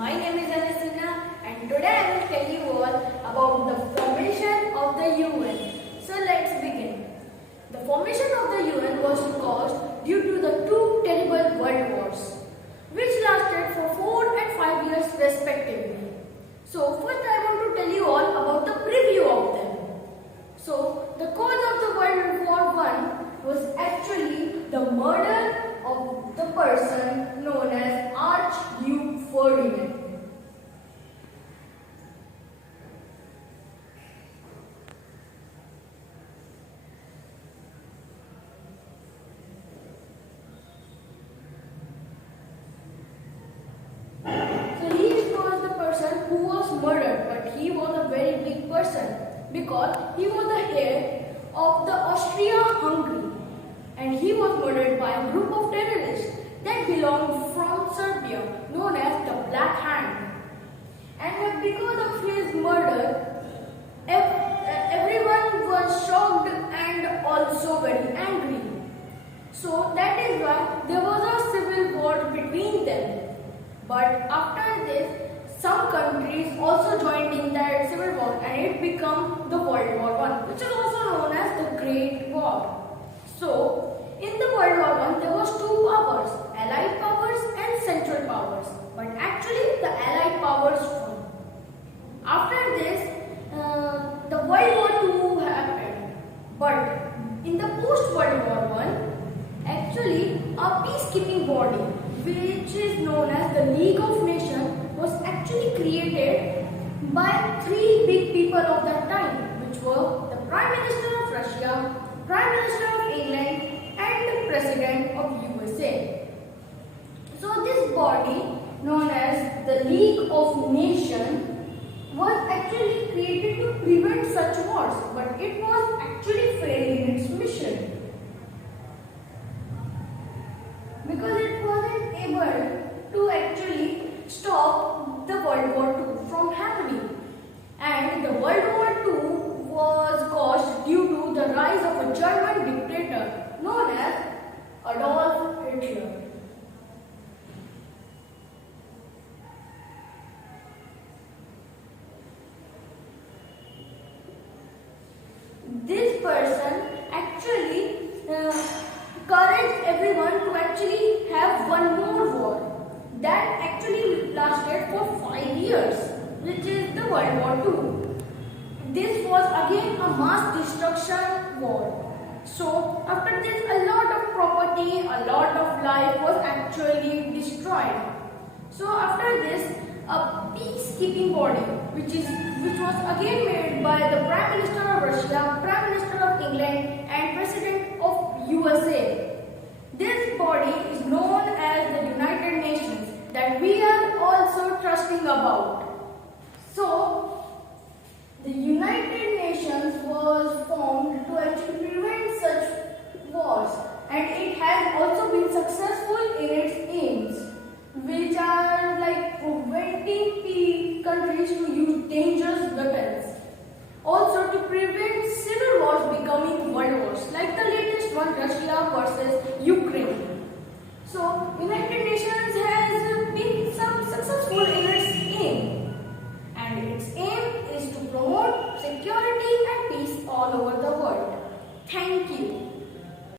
My name is Anasina and today I will tell you all about the formation of the UN. So let's begin. The formation of the UN was caused due to the two terrible world wars which lasted for 4 and 5 years respectively. So first I want to tell you all about the preview of them. So the cause of the World War I was actually the murder of the person known as Archduke Ferdinand. So he was the person who was murdered, but he was a very big person because he was the head of the Austria-Hungary and he was murdered by a group of terrorists that belonged from Serbia known as the Black Hand. And because of his murder, everyone was shocked and also very angry. So that is why there was a civil war between them. But after this, some countries also joined in that civil war and it became the World War I, which is also known as the Great War. So, in the World War I, there was two powers, Allied powers and Central powers. But actually, the Allied powers won. After this, the World War II happened. But in the post-World War I, actually, a peacekeeping body, which is known as the League of Nations, was actually created by three big people of that time, which were the Prime Minister of Russia, Prime Minister of England, and the President of USA. So this body, known as the League of Nations, was actually created to prevent such wars, but it was actually failed in its mission because it wasn't able to actually stop the World War II from happening. And the World War II was caused due to the rise of a German dictator known as Adolf Hitler. This person actually encouraged everyone to actually have one more war that actually lasted for 5 years, which is the World War II. This was again a mass destruction war. So after this, a lot of property, a lot of life was actually destroyed. So after this, a peacekeeping body, which was again made by the Prime Minister of Russia, Prime Minister of England, and President of USA. This body is known as the United Nations that we are also trusting about.